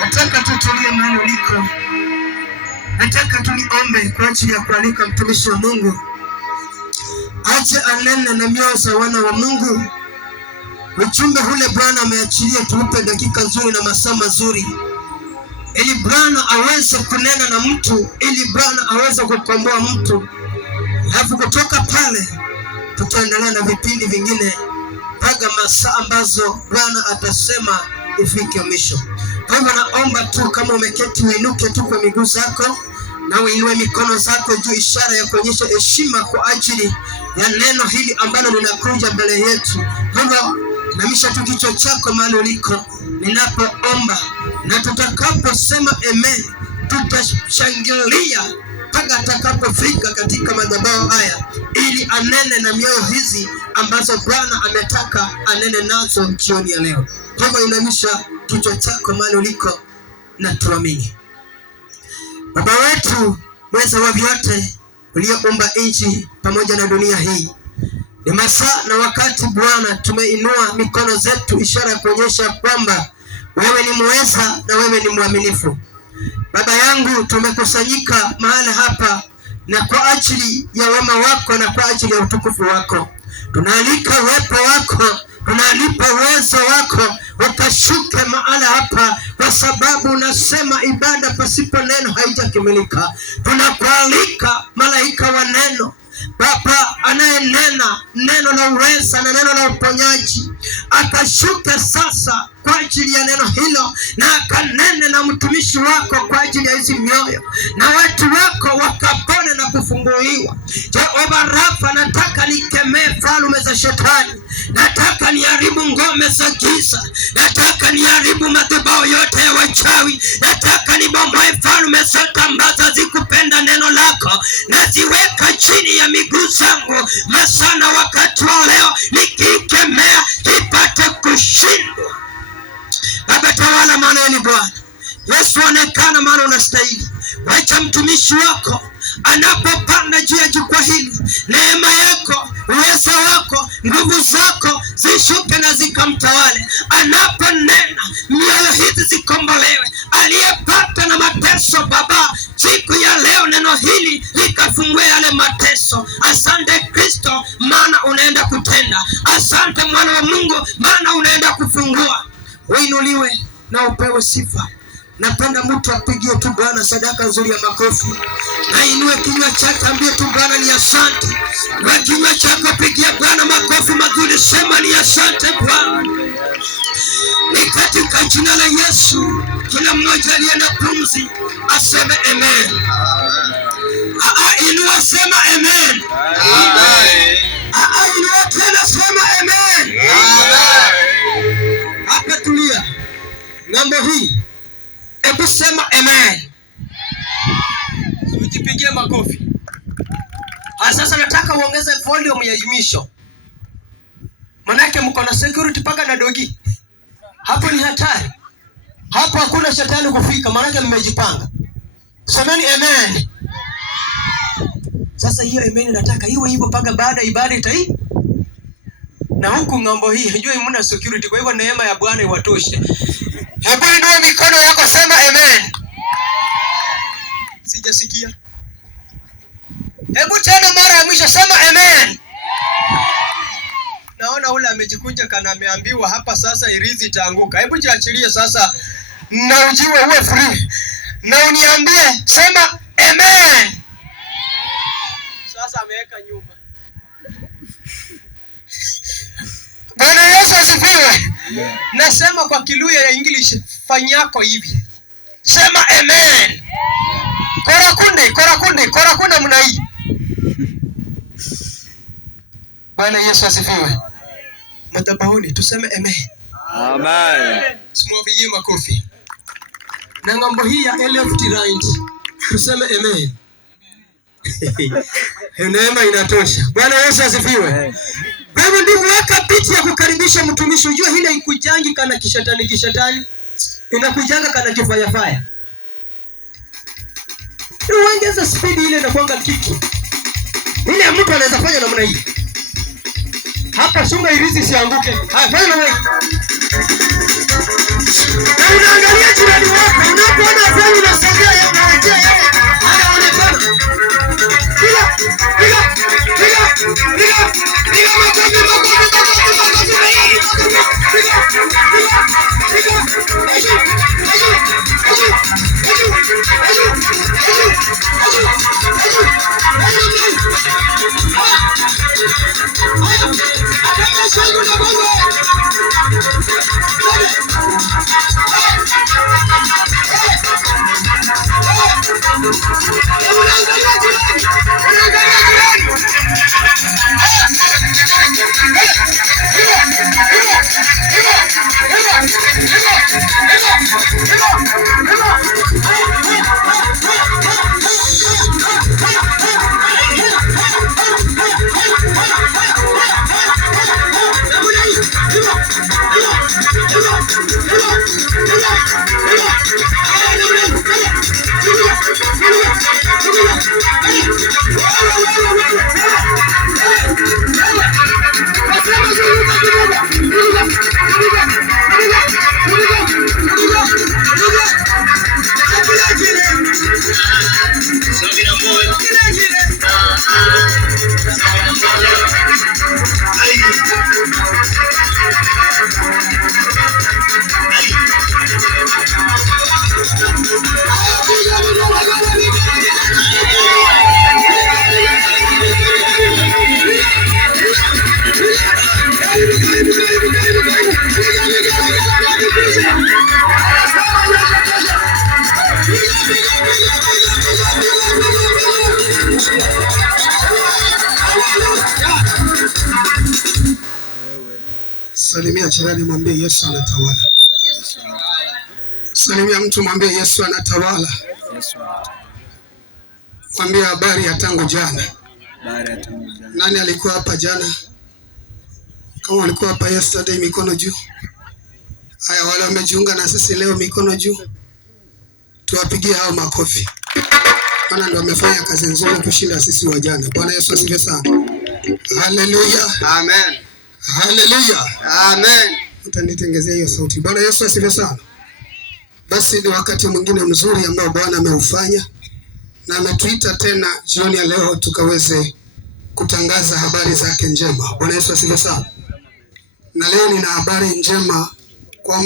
Nataka tutulie mahali uliko. Nataka tuliombe kwa ajili ya kualika mtumishi wa Mungu aje anene na mioyo za wana wa Mungu. Ujumbe ule Bwana ameachilia tuupe dakika nzuri na masaa mazuri ili Bwana aweze kunena na mtu, ili Bwana aweze kukomboa mtu. Alafu kutoka pale tutaendelea na vipindi vingine mpaka masaa ambazo Bwana atasema ifike mwisho. Kwa hivyo naomba tu kama umeketi uinuke tu kwa miguu zako na uinue mikono zako juu, ishara ya kuonyesha heshima kwa ajili ya neno hili ambalo linakuja mbele yetu. Kwa hivyo inamisha tu kichwa chako mahali uliko ninapoomba, na tutakaposema amen tutashangilia mpaka atakapofika katika madhabahu haya, ili anene na mioyo hizi ambazo Bwana ametaka anene nazo jioni ya leo. Kwa hivyo inamisha kichwa chako mahali uliko na tuamini. Baba wetu mweza wa vyote, ulioumba nchi pamoja na dunia hii, ni masaa na wakati Bwana tumeinua mikono zetu, ishara ya kuonyesha kwamba wewe ni muweza na wewe ni mwaminifu. Baba yangu, tumekusanyika mahali hapa na kwa ajili ya wema wako na kwa ajili ya utukufu wako. Tunaalika uwepo wako, tunaalika uwezo wako ukashuke mahali hapa, kwa sababu unasema ibada pasipo neno haijakamilika. Tunakualika malaika wa neno, Baba anayenena neno la uweza na neno la uponyaji, akashuke sasa kwa ajili ya neno hilo, na akanene na mtumishi wako kwa ajili ya hizi mioyo, na watu wako wakapone na kufunguliwa. Jehova Rafa, nataka nikemee falme za shetani, nataka niharibu ngome za giza, nataka niharibu madhabahu yote ya wachawi, nataka nibomoe falme zote ambazo zikupenda neno lako, na ziweka chini ya miguu zangu masana wakati wa leo, nikikemea ipate kushindwa. Baba tawala, maana ni Bwana. Yesu onekana, maana unastahili. Wacha mtumishi wako anapopanda juu ya jukwaa hili, neema yako, uwezo wako, nguvu zako zishuke na zikamtawale. Anaponena mioyo hizi zikombolewe. Aliyepata na mateso, Baba, siku ya leo neno hili likafungue yale mateso. Asante Kristo, maana unaenda kutenda. Asante mwana wa Mungu, maana unaenda kufungua. Uinuliwe na upewe sifa. Napenda mtu apigie tu Bwana sadaka nzuri ya makofi, na inue kinywa chake ambie tu Bwana ni asante. Na kinywa chako pigia Bwana makofi mazuri, sema ni asante Bwana. Ni katika jina la Yesu, kila mmoja aliye na pumzi aseme amen. Inua sema amen. Inua tena sema amen. Hapa tulia ng'ambo hii, hebu sema amen. Ujipigie makofi. Sasa nataka uongeze volume ya himisho, manake mko na security paka na dogi. Hapo ni hatari, hapo hakuna shetani kufika, manake mmejipanga. Semeni amen. Sasa hiyo amen nataka iwe hivyo paka baada ibada itai. Na huku ng'ambo hii hujui mna security, kwa hivyo neema ya Bwana iwatoshe. Hebu inua mikono yako, sema amen. Sijasikia. Hebu tena mara ya mwisho sema amen. Naona ule amejikunja kana ameambiwa hapa sasa irizi itaanguka. Hebu jiachilie sasa na ujiwe uwe free. Na uniambie sema amen. Sasa ameweka nyuma. Bwana Yesu asifiwe. Nasema kwa Kiluya ya English, fanyako hivi. Sema amen. Korakunde mna hii. Bwana Yesu asifiwe. Madhabahuni tuseme amen. Amen. Simwapigie makofi. Na ng'ambo hii ya left right tuseme amen. Neema inatosha. Bwana Yesu asifiwe. Wewe ndio weka piti ya kukaribisha mtumishi. Unajua hile ikujangi kana kishetani. Inakujanga kana kifaya. Uongeza speed ile na kuanga kiki. Ile mtu anaweza fanya namna hii. Hapa sunga irizi sianguke. Fanya wewe. Na unaangalia jirani wako, unapoona fanya unasogea yeye anaangalia yeye. Anaonekana. Piga. Salimia jirani, mwambie Yesu anatawala. Salimia mtu, mwambie Yesu anatawala. Mwambie habari ya tangu jana. Nani alikuwa hapa jana? Kama walikuwa hapa yesterday, mikono juu. Haya, wale wamejiunga na sisi leo, mikono juu. Tuwapigie hao makofi. Bwana ndio wamefanya kazi nzuri kushinda sisi wa jana. Bwana Yesu asifiwe sana. Haleluya. Amen. Haleluya. Amen. Utanitengezea hiyo sauti. Bwana Yesu asifiwe sana. Basi ni wakati mwingine mzuri ambao Bwana ameufanya na ametuita tena jioni ya leo tukaweze kutangaza habari zake njema. Bwana Yesu asifiwe sana. Na leo nina habari njema kwa